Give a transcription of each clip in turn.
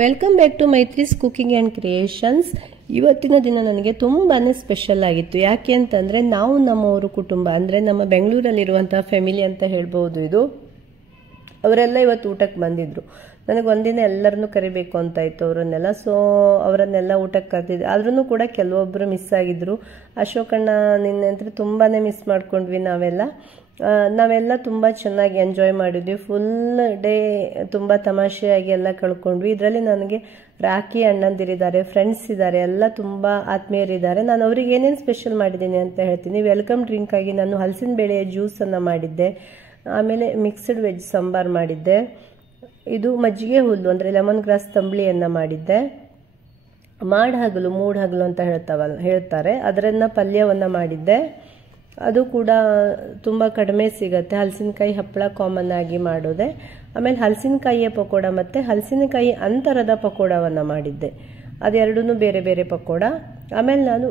Welcome back to Maitri's cooking and creations. ಇವತ್ತಿನ ದಿನ ನನಗೆ ತುಂಬಾ ಸ್ಪೆಷಲ್ ಆಗಿತ್ತು. ಯಾಕೆ ಅಂತಂದರೆ ನಾವು ನಮ್ಮವರು ಕುಟುಂಬ ಅಂದರೆ ನಮ್ಮ ಬೆಂಗಳೂರಲ್ಲಿರುವಂಥ ಫ್ಯಾಮಿಲಿ ಅಂತ ಹೇಳ್ಬೋದು. ಇದು ಅವರೆಲ್ಲ ಇವತ್ತು ಊಟಕ್ಕೆ ಬಂದಿದ್ರು. ನನಗೆ ಒಂದಿನ ಎಲ್ಲರನ್ನೂ ಕರಿಬೇಕು ಅಂತ ಇತ್ತು ಅವರನ್ನೆಲ್ಲ. ಸೊ ಅವರನ್ನೆಲ್ಲ ಊಟಕ್ಕೆ ಕರೆದಿದ್ದೆ. ಆದ್ರೂ ಕೂಡ ಕೆಲವೊಬ್ಬರು ಮಿಸ್ ಆಗಿದ್ರು. ಅಶೋಕಣ್ಣ ನಿನ್ನೆ ಅಂದರೆ ತುಂಬಾ ಮಿಸ್ ಮಾಡ್ಕೊಂಡ್ವಿ ನಾವೆಲ್ಲ ತುಂಬ ಚೆನ್ನಾಗಿ ಎಂಜಾಯ್ ಮಾಡಿದ್ವಿ. ಫುಲ್ ಡೇ ತುಂಬ ತಮಾಷೆಯಾಗಿ ಎಲ್ಲ ಕಳ್ಕೊಂಡ್ವಿ. ಇದರಲ್ಲಿ ನನಗೆ ರಾಖಿ ಅಣ್ಣಂದಿರಿದ್ದಾರೆ, ಫ್ರೆಂಡ್ಸ್ ಇದ್ದಾರೆ, ಎಲ್ಲ ತುಂಬ ಆತ್ಮೀಯರಿದ್ದಾರೆ. ನಾನು ಅವ್ರಿಗೆ ಏನೇನು ಸ್ಪೆಷಲ್ ಮಾಡಿದ್ದೀನಿ ಅಂತ ಹೇಳ್ತೀನಿ. ವೆಲ್ಕಮ್ ಡ್ರಿಂಕ್ ಆಗಿ ನಾನು ಹಲಸಿನ ಬೇಳೆಯ ಜ್ಯೂಸನ್ನು ಮಾಡಿದ್ದೆ. ಆಮೇಲೆ ಮಿಕ್ಸ್ಡ್ ವೆಜ್ ಸಾಂಬಾರ್ ಮಾಡಿದ್ದೆ. ಇದು ಮಜ್ಜಿಗೆ ಹುಲ್ಲು ಅಂದರೆ ಲೆಮನ್ ಗ್ರಾಸ್ ತಂಬಳಿಯನ್ನು ಮಾಡಿದ್ದೆ. ಮೂಡ್ ಹಗಲು ಅಂತ ಹೇಳ್ತಾರೆ, ಅದರನ್ನು ಪಲ್ಯವನ್ನು ಮಾಡಿದ್ದೆ. ಅದು ಕೂಡ ತುಂಬ ಕಡಿಮೆ ಸಿಗುತ್ತೆ. ಹಲಸಿನಕಾಯಿ ಹಪ್ಪಳ ಕಾಮನ್ ಆಗಿ ಮಾಡೋದೆ. ಆಮೇಲೆ ಹಲಸಿನಕಾಯಿಯ ಪಕೋಡ ಮತ್ತು ಹಲಸಿನಕಾಯಿ ಅಂತರದ ಪಕೋಡವನ್ನು ಮಾಡಿದ್ದೆ. ಅದೆರಡೂ ಬೇರೆ ಬೇರೆ ಪಕೋಡ. ಆಮೇಲೆ ನಾನು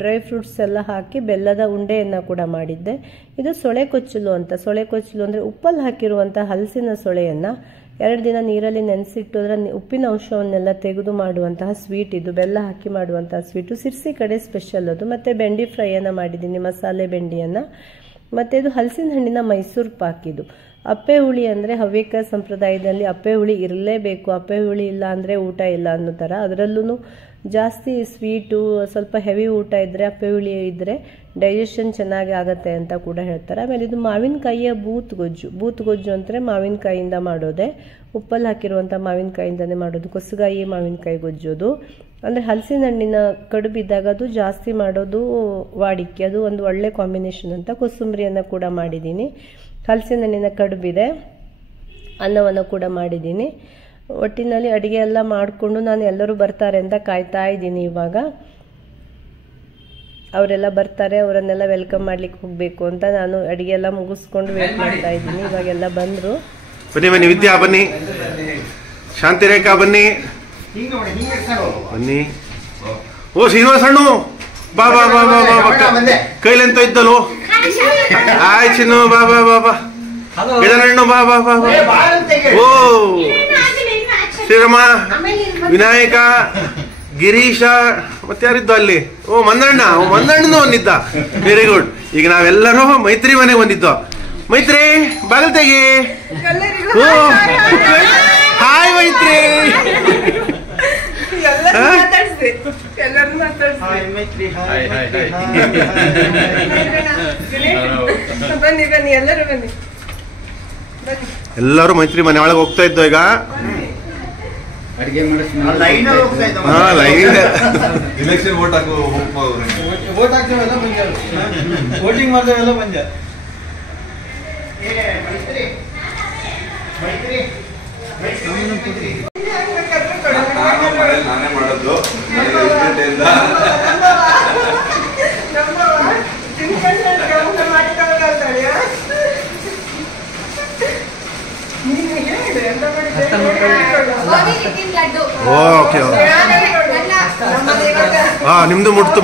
ಡ್ರೈ ಫ್ರೂಟ್ಸ್ ಎಲ್ಲ ಹಾಕಿ ಬೆಲ್ಲದ ಉಂಡೆಯನ್ನು ಕೂಡ ಮಾಡಿದ್ದೆ. ಇದು ಸೊಳೆ ಕೊಚ್ಚಲು ಅಂತ. ಸೊಳೆ ಕೊಚ್ಚಲು ಅಂದರೆ ಉಪ್ಪಲ್ಲಿ ಹಾಕಿರುವಂಥ ಹಲಸಿನ ಸೊಳೆಯನ್ನು 2 ದಿನ ನೀರಲ್ಲಿ ನೆನೆಸಿಟ್ಟು ಅದರ ಉಪ್ಪಿನ ಅಂಶವನ್ನೆಲ್ಲ ತೆಗೆದು ಮಾಡುವಂತಹ ಸ್ವೀಟ್. ಇದು ಬೆಲ್ಲ ಹಾಕಿ ಮಾಡುವಂತಹ ಸ್ವೀಟು. ಸಿರ್ಸಿ ಕಡೆ ಸ್ಪೆಷಲ್ ಅದು. ಮತ್ತು ಬೆಂಡಿ ಫ್ರೈಯನ್ನು ಮಾಡಿದ್ದೀನಿ, ಮಸಾಲೆ ಬೆಂಡಿಯನ್ನು. ಮತ್ತು ಇದು ಹಲಸಿನ ಹಣ್ಣಿನ ಮೈಸೂರು ಪಾಕ್. ಇದು ಅಪ್ಪೆ ಹುಳಿ ಅಂದರೆ ಹವ್ಯಕ ಸಂಪ್ರದಾಯದಲ್ಲಿ ಅಪ್ಪೆ ಹುಳಿ ಇರಲೇಬೇಕು. ಅಪ್ಪೆ ಹುಳಿ ಇಲ್ಲ ಅಂದರೆ ಊಟ ಇಲ್ಲ ಅನ್ನೋ ಥರ. ಅದರಲ್ಲೂ ಜಾಸ್ತಿ ಸ್ವೀಟು ಸ್ವಲ್ಪ ಹೆವಿ ಊಟ ಇದ್ದರೆ ಅಪ್ಪೆ ಹುಳಿ ಇದ್ದರೆ ಡೈಜೆಷನ್ ಚೆನ್ನಾಗಿ ಆಗುತ್ತೆ ಅಂತ ಕೂಡ ಹೇಳ್ತಾರೆ. ಆಮೇಲೆ ಇದು ಮಾವಿನಕಾಯಿಯ ಬೂತ್ ಗೊಜ್ಜು ಅಂದರೆ ಮಾವಿನಕಾಯಿಯಿಂದ ಮಾಡೋದೆ. ಉಪ್ಪಲ್ಲಿ ಹಾಕಿರುವಂಥ ಮಾವಿನಕಾಯಿಂದನೇ ಮಾಡೋದು. ಕೊಸಗಾಯಿ ಮಾವಿನಕಾಯಿ ಗೊಜ್ಜೋದು ಅಂದರೆ ಹಲಸಿನ ಹಣ್ಣಿನ ಕಡುಬಿದ್ದಾಗ ಅದು ಜಾಸ್ತಿ ಮಾಡೋದು ವಾಡಿಕೆ. ಅದು ಒಂದು ಒಳ್ಳೆ ಕಾಂಬಿನೇಷನ್ ಅಂತ. ಕೋಸಂಬರಿಯನ್ನು ಕೂಡ ಮಾಡಿದ್ದೀನಿ. ಹಲಸಿನ ಹಣ್ಣಿನ ಕಡುಬಿದೆ. ಅನ್ನವನ್ನು ಕೂಡ ಮಾಡಿದ್ದೀನಿ. ಒಟ್ಟಿನಲ್ಲಿ ಅಡುಗೆ ಎಲ್ಲ ಮಾಡಿಕೊಂಡು ನಾನು ಎಲ್ಲರೂ ಬರ್ತಾರೆ ಅಂತ ಕಾಯ್ತಾ ಇದ್ದೀನಿ. ಇವಾಗ ಅವರೆಲ್ಲ ಬರ್ತಾರೆ, ಅವರನ್ನೆಲ್ಲ ವೆಲ್ಕಮ್ ಮಾಡ್ಲಿಕ್ಕೆ ಹೋಗಬೇಕು ಅಂತ ನಾನು ಅಡುಗೆ ಎಲ್ಲ ಮುಗಿಸ್ಕೊಂಡು ವೇಟ್ ಮಾಡ್ತಾ ಇದ್ದೀನಿ. ಇವಾಗೆಲ್ಲ ಬಂದರು. ಬನ್ನಿ ವಿದ್ಯಾ, ಬನ್ನಿ ಶಾಂತಿ ರೇಖಾ, ಬನ್ನಿ ಬನ್ನಿ. ಓ ಶ್ರೀನಿವಾಸ ಹಣ್ಣು, ಬಾ ಬಾ ಬಾ ಬಾ ಬಾ. ಕೈಲೆಂತ ಇದ್ದಲು. ಆಯ್ ಚಿನ್ನು, ಬಾ ಬಾ ಬಾ ಬಾ. ಹಣ್ಣು, ಬಾ ಬಾ ಬಾ ಬಾ. ಓ ಶ್ರೀರಾಮ, ವಿನಾಯಕ, ಗಿರೀಶ, ಮತ್ತೆ ಯಾರಿದ್ದು ಅಲ್ಲಿ? ಓ ಮಂದಣ್ಣನು ಒಂದಿದ್ದ. Very good. ಈಗ ನಾವೆಲ್ಲರೂ ಮೈತ್ರಿ ಮನೆಗೆ ಬಂದಿದ್ದು. ಮೈತ್ರಿ ಬಾಗಿಲು ತೆಗಿ. ಓ ಹಾಯ್ ಮೈತ್ರಿ. ಎಲ್ಲರೂ ಮೈತ್ರಿ ಮನೆ ಒಳಗೆ ಹೋಗ್ತಾ ಇದ್ದೋ ಈಗ. ಇಲೆಕ್ಷನ್ ವೋಟ್ ಹಾಕ್ತೇವೆಲ್ಲ ವೋಟಿಂಗ್ ಮಾಡ್ತೇವೆಲ್ಲ ಬಂದ. ನಾನೇ ಮಾಡೋದು ಓಕೆ. ಹಾ ನಿಮ್ದು ಮುಟ್ತು.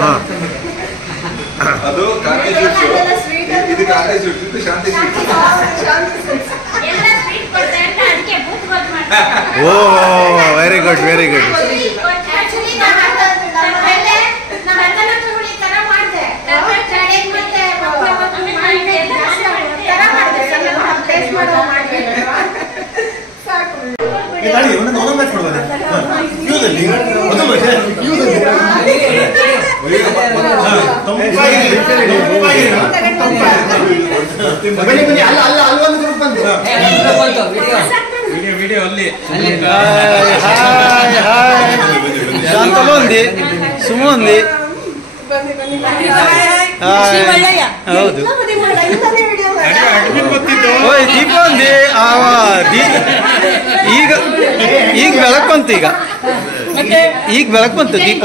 ಹಾ ಅದು ಕಾಂತಿ ಸ್ವೀಟ್ಸ್, ಇದು ಕಾಂತಿ ಸ್ವೀಟ್ಸ್, ಇದು ಶಾಂತಿ ಸ್ವೀಟ್ಸ್. ಓ ವೆರಿ ಗುಡ್. ಶಾಂತಲು ఉంది, ಸುಮ ఉంది. ಹೌದು. ಓಯ್ ದೀಪ ఉంది. ಈಗ ಬೆಳಕು ಬಂತು. ಈಗ ಬೆಳಕು ಬಂತು ದೀಪ.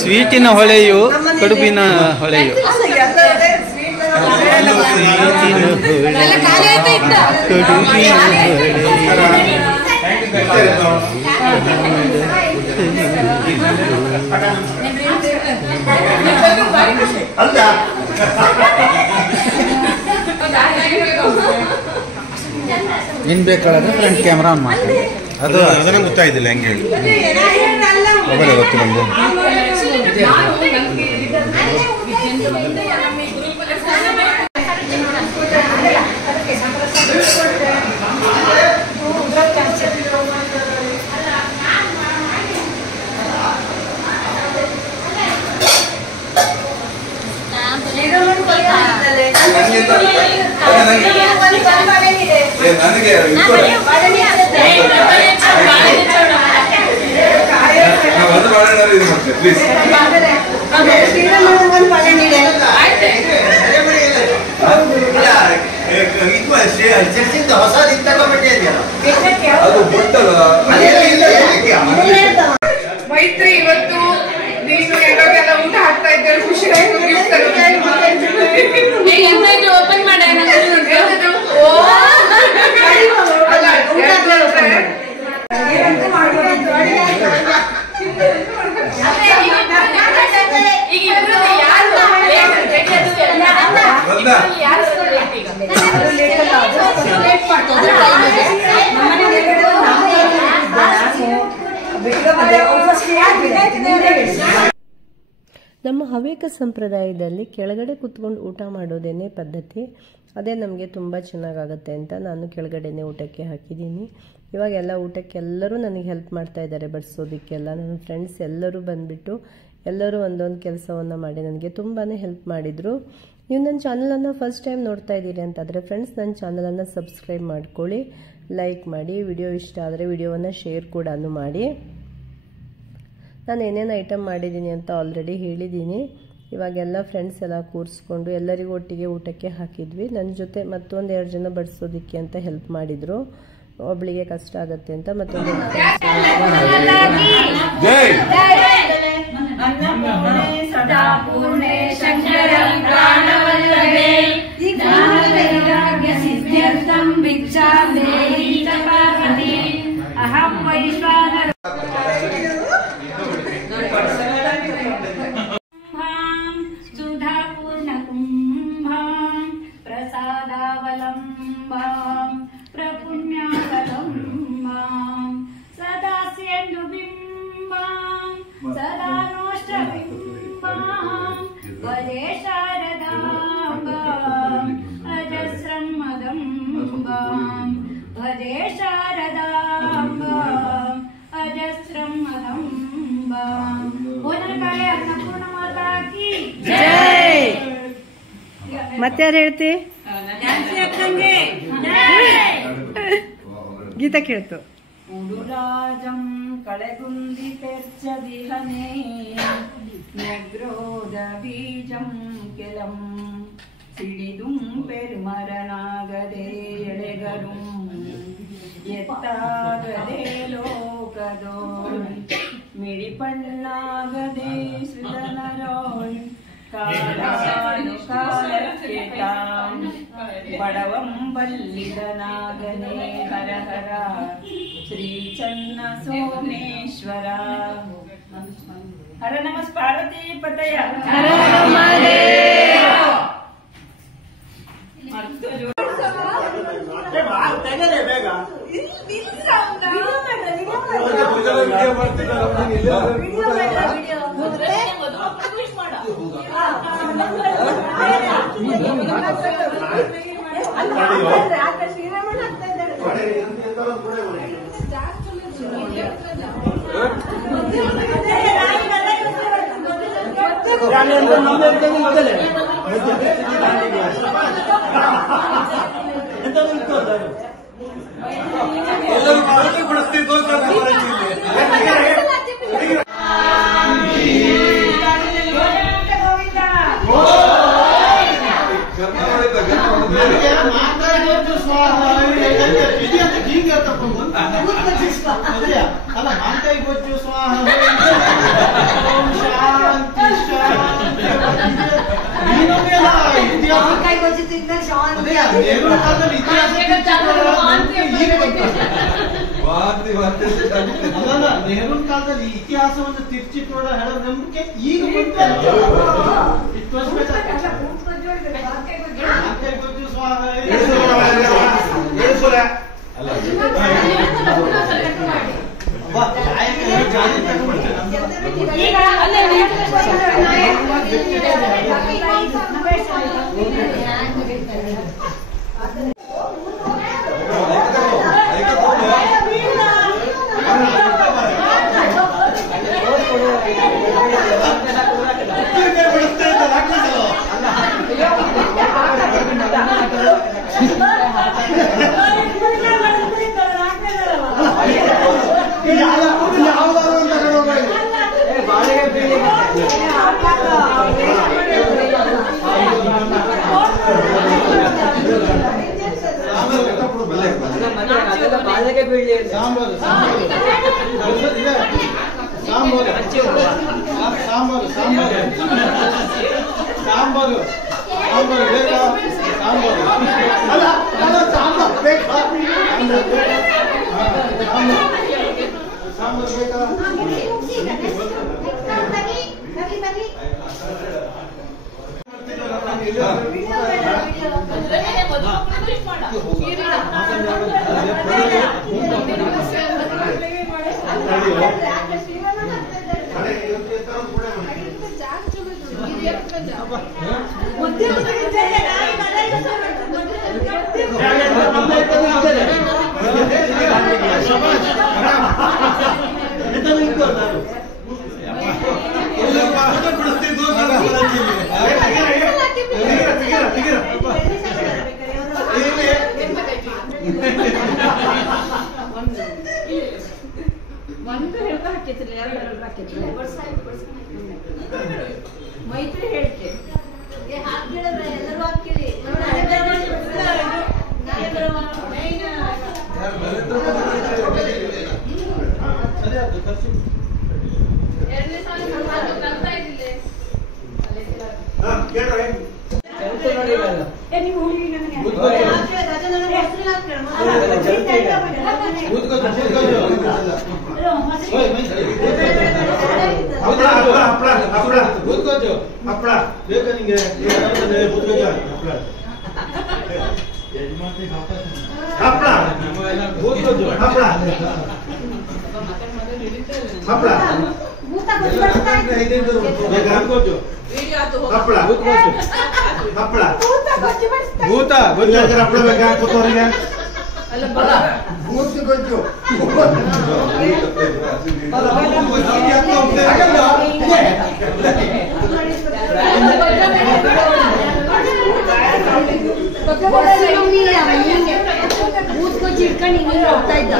ಸ್ವೀಟಿನ ಹೊಳೆಯು, ಕಡುಬಿನ ಹೊಳೆಯು. ಅಲ್ಲ ಇನ್ ಬೇಕಾದ್ರೆ ಫ್ರಂಟ್ ಕ್ಯಾಮ್ರಾ ಆನ್ ಮಾಡಿ. ಅದು ಅದನ್ನ ಗೊತ್ತಾಯ್ತಿಲ್ಲ ಹೆಂಗೆ ಹೇಳಿ ಮೊಬೈಲ್ ಗೊತ್ತು ನಮ್ದು. ನನಗೆ ಒಂದು ಮಾಡೋಣ ಇದು ಮತ್ತೆ ಪ್ಲೀಸ್. ಅದು ಗೊತ್ತಲ್ಲ ಮೈತ್ರಿ. ಇವತ್ತು ನೀನು ಎಲ್ಲರಿಗೆಲ್ಲ ಊಟ ಹಾಕ್ತಾ ಇದ್ದಾರೆ, ಖುಷಿಯಾಗಿ ಓಪನ್ ಮಾಡ. ನಮ್ಮ ಹವ್ಯಕ ಸಂಪ್ರದಾಯದಲ್ಲಿ ಕೆಳಗಡೆ ಕೂತ್ಕೊಂಡು ಊಟ ಮಾಡೋದೇನೆ ಪದ್ಧತಿ. ಅದೇ ನಮಗೆ ತುಂಬ ಚೆನ್ನಾಗಾಗುತ್ತೆ ಅಂತ ನಾನು ಕೆಳಗಡೆನೇ ಊಟಕ್ಕೆ ಹಾಕಿದ್ದೀನಿ. ಇವಾಗ ಎಲ್ಲ ಊಟಕ್ಕೆ ಎಲ್ಲರೂ ನನಗೆ ಹೆಲ್ಪ್ ಮಾಡ್ತಾ ಇದ್ದಾರೆ ಬಡಿಸೋದಕ್ಕೆಲ್ಲ. ನನ್ನ ಫ್ರೆಂಡ್ಸ್ ಎಲ್ಲರೂ ಬಂದುಬಿಟ್ಟು ಎಲ್ಲರೂ ಒಂದೊಂದು ಕೆಲಸವನ್ನು ಮಾಡಿ ನನಗೆ ತುಂಬಾ ಹೆಲ್ಪ್ ಮಾಡಿದರು. ನೀವು ನನ್ನ ಚಾನಲನ್ನು ಫಸ್ಟ್ ಟೈಮ್ ನೋಡ್ತಾ ಇದ್ದೀರಿ ಅಂತಾದರೆ ಫ್ರೆಂಡ್ಸ್ ನನ್ನ ಚಾನಲನ್ನು ಸಬ್ಸ್ಕ್ರೈಬ್ ಮಾಡ್ಕೊಳ್ಳಿ, ಲೈಕ್ ಮಾಡಿ, ವಿಡಿಯೋ ಇಷ್ಟ ಆದರೆ ವಿಡಿಯೋವನ್ನು ಶೇರ್ ಕೂಡ ಮಾಡಿ. ನಾನು ಏನೇನು ಐಟಮ್ ಮಾಡಿದ್ದೀನಿ ಅಂತ ಆಲ್ರೆಡಿ ಹೇಳಿದ್ದೀನಿ. ಇವಾಗೆಲ್ಲ ಫ್ರೆಂಡ್ಸ್ ಎಲ್ಲ ಕೂರಿಸ್ಕೊಂಡು ಎಲ್ಲರಿಗೂ ಒಟ್ಟಿಗೆ ಊಟಕ್ಕೆ ಹಾಕಿದ್ವಿ. ನನ್ನ ಜೊತೆ ಮತ್ತೊಂದು 2 ಜನ ಬಡಿಸೋದಕ್ಕೆ ಅಂತ ಹೆಲ್ಪ್ ಮಾಡಿದರು. ಒಬ್ಳಿಗೆ ಕಷ್ಟ ಆಗುತ್ತೆ ಅಂತ ಮತ್ತೊಂದು ಮತ್ತೆ ಯಾರು ಹೇಳ್ತಿ? ಗೀತಾ ಕೇಳ್ತು. ಉಡುರಾಜಂ ಕಳೆಗುಂದಿ ಪೆರ್ಚದಿಹನೆ ನೆಗ್ರೋದ ಬೀಜಂ ಕೆಲಂ ಸಿಡಿದುಂ ಪೆರ್ಮರನಾಗದೆ ಎಳೆಗರುಂ ಎತ್ತಾಗದೆ ಲೋಕದೋ ಮಿಡಿಪಣ್ಣಾಗದೆ ಸುಧನರೋಳ್ ಕಾಲಾನು ಕಾಲಕ್ಕೆ ತಾಂ ಬಡವಂ ಬಲ್ಲಿದನಾಗನೆ ಹರ ಹರ ಶ್ರೀ ಚನ್ನ ಸೋಮೇಶ್ವರ. ಹರ ನಮಃ ಪಾರ್ವತಿ ಪತಯ. ನೆಹರು ಕಾಲದಲ್ಲಿ ಇತಿಹಾಸವನ್ನು ತಿರ್ಚಿಟ್ಟೋಡ ಹೇಳೋ ನಂಬಿಕೆ ಈಗ ಅಲ್ಲ ಮೈತ್ರಿ ಹೇಳ್ತೆ ಹಪ್ಪಳ ಬೇಕಾ ನಿಂಗೆ ಹಪ್ಪಳ ಹಪ್ಪಳ ಹಪ್ಪಳ ಹಪ್ಪಳ ಹಪ್ಪಳ ಭೂತ ಗೊಜ್ಜು ಹಪ್ಪಳ ಬೇಕಾ ಕೂತವರಿಗೆ ಭೂತ ಗೊಜ್ಜು ಭೂತ್ಕೋ ಚಿಡ್ಕೊಂಡು ಹಿಂಗೆ ಹೋಗ್ತಾ ಇದ್ದ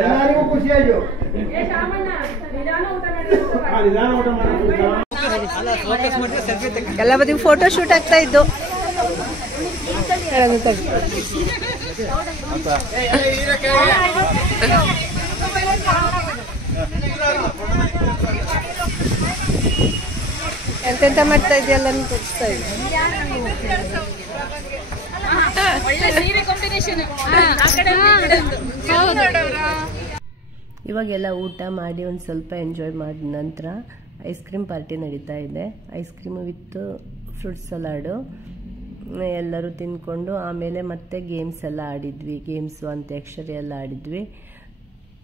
ಎಲ್ಲರಿಗೂ ಖುಷಿ ಆಯ್ತು ಎಲ್ಲ ಬದಿಗೆ ಫೋಟೋ ಶೂಟ್ ಆಗ್ತಾ ಇದ್ದು ಎಂತೆಂತ ಮಾಡ್ತಾ ಇದೆಯಲ್ಲ ತೋರಿಸ್ತಾ ಇದ್ದೆ. ಇವಾಗೆಲ್ಲ ಊಟ ಮಾಡಿ ಒಂದು ಸ್ವಲ್ಪ ಎಂಜಾಯ್ ಮಾಡಿದ ನಂತರ ಐಸ್ ಕ್ರೀಮ್ ಪಾರ್ಟಿ ನಡೀತಾ ಇದೆ. Ice cream with fruit salad ಎಲ್ಲರೂ ತಿಂದ್ಕೊಂಡು ಆಮೇಲೆ ಮತ್ತೆ ಗೇಮ್ಸ್ ಎಲ್ಲ ಆಡಿದ್ವಿ. ಗೇಮ್ಸು ಅಂತ್ಯಾಕ್ಷರಿ ಎಲ್ಲ ಆಡಿದ್ವಿ.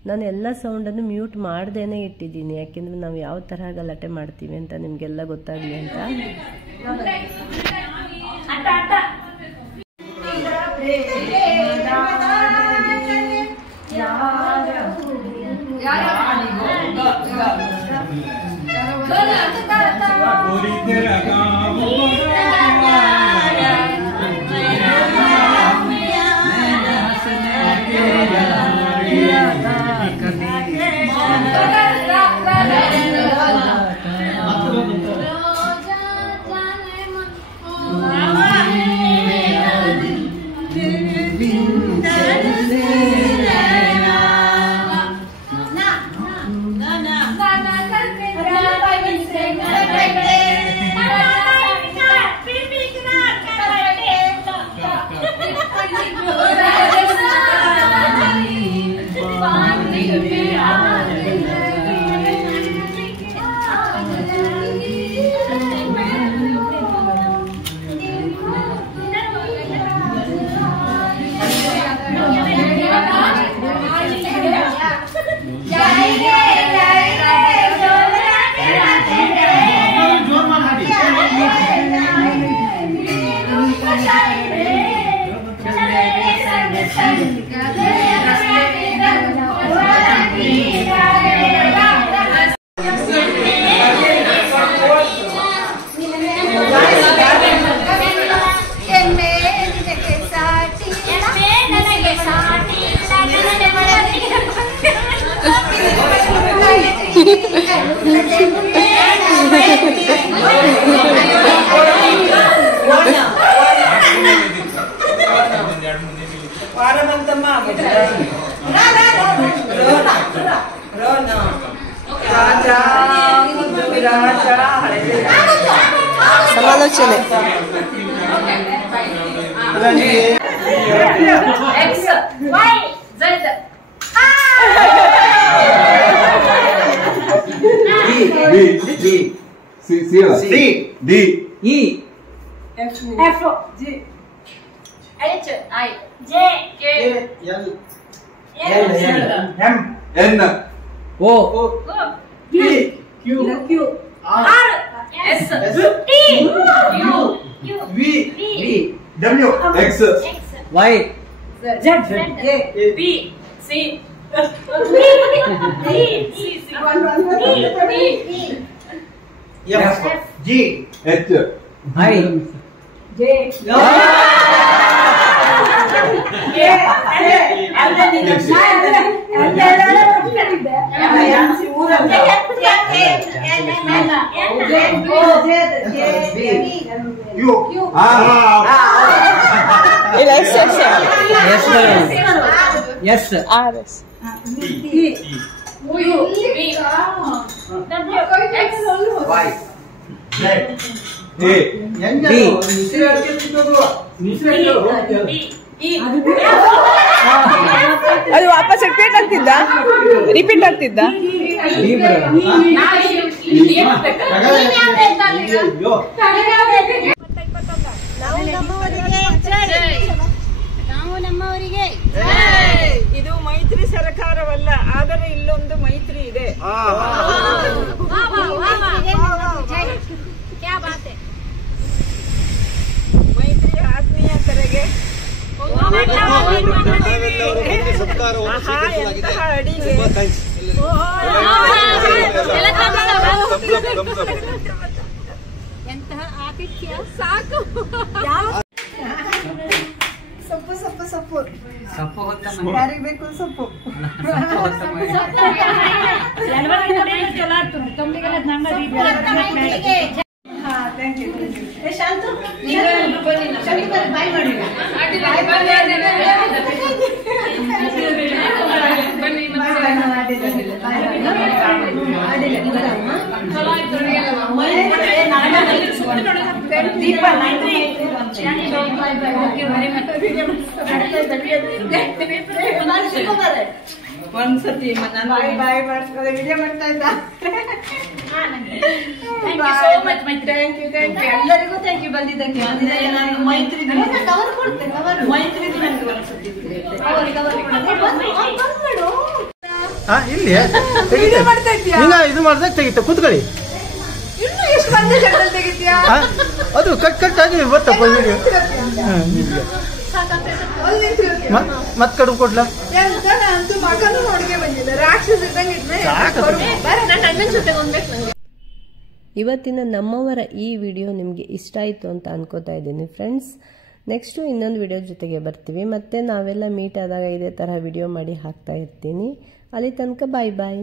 ನಾನು ಎಲ್ಲ ಸೌಂಡನ್ನು ಮ್ಯೂಟ್ ಮಾಡ್ದೇನೆ ಇಟ್ಟಿದ್ದೀನಿ, ಯಾಕೆಂದರೆ ನಾವು ಯಾವ ತರಹ ಗಲಾಟೆ ಮಾಡ್ತೀವಿ ಅಂತ ನಿಮಗೆಲ್ಲ ಗೊತ್ತಾಗಲಿ ಅಂತ. Na ಸಮಾಲೋಚನೆ ಅದು ವಾಪಸ್ ರಿಪೀಟ್ ಆಗ್ತಿದ್ದ ಇದು ಮೈತ್ರಿ ಸರ್ಕಾರವಲ್ಲ, ಆದರೆ ಇಲ್ಲೊಂದು ಮೈತ್ರಿ ಇದೆ. ಮೈತ್ರಿ ಆತ್ಮೀಯತೆಗೆ ಎಂತಹ ಆತಿಥ್ಯ ಸಾಕು. ಸೊಪ್ಪು ಸೊಪ್ಪು ಸೊಪ್ಪು ಸೊಪ್ಪು ಯಾರಿಗೆ ಬೇಕು ಸೊಪ್ಪು ಶಾಂತು ಬಾಯ್ ಮಾಡಿ ಒಂದ್ಸತಿ ಬಾಯ್ ಬಾಯ್ ಮಾಡಿಸ್ಕೊಳ್ಳಿ, ವಿಡಿಯೋ ಮಾಡ್ತಾ ಇದ್ದ. ಎಲ್ಲರಿಗೂ ಥ್ಯಾಂಕ್ ಯು ಬಂದಿದ್ದಕ್ಕೆ. ಮೈತ್ರಿ ಕವರ್ ಕೊಡ್ತೇನೆ, ಮೈತ್ರಿ ನನಗೆ ಒಂದ್ಸತಿ ಇಲ್ಲಿ ಮಾಡ್ತಾ ಇದ್ಯಾ? ಇದು ಮಾಡಿದಾಗ ತೆಗಿತ ಕೂತ್ಕೊಳ್ಳಿ. ಇನ್ನು ಎಷ್ಟು ಬಂದೆ ಜಗದಲ್ಲಿ ತೆಗಿತೀಯಾ? ಅದು ಕಟ್ ಆಗಿ ಬರ್ತಪ್ಪ ವಿಡಿಯೋ. ಮತ್ ಕಡುಬು ಕೊಡ್ಲ ಅಂತೂ ಮಗನೂ ನೋಡಿಗೆ ಬಂದಿಲ್ಲ, ರಾಕ್ಷಸ ಇದ್ದಂಗೆ ಇದ್ನೆ. ನನ್ನ ಅಣ್ಣನ ಜೊತೆಗೆ ಹೋಗ್ಬೇಕು ನಂಗೆ. ಇವತ್ತಿನ ನಮ್ಮವರ ಈ ವಿಡಿಯೋ ನಿಮಗೆ ಇಷ್ಟ ಆಯಿತು ಅಂತ ಅನ್ಕೋತಾ ಇದ್ದೀನಿ ಫ್ರೆಂಡ್ಸ್. ನೆಕ್ಸ್ಟು ಇನ್ನೊಂದು ವಿಡಿಯೋ ಜೊತೆಗೆ ಬರ್ತೀವಿ. ಮತ್ತೆ ನಾವೆಲ್ಲ ಮೀಟ್ ಆದಾಗ ಇದೇ ಥರ ವಿಡಿಯೋ ಮಾಡಿ ಹಾಕ್ತಾ ಇರ್ತೀನಿ. ಅಲ್ಲಿ ತನಕ ಬಾಯ್ ಬಾಯ್.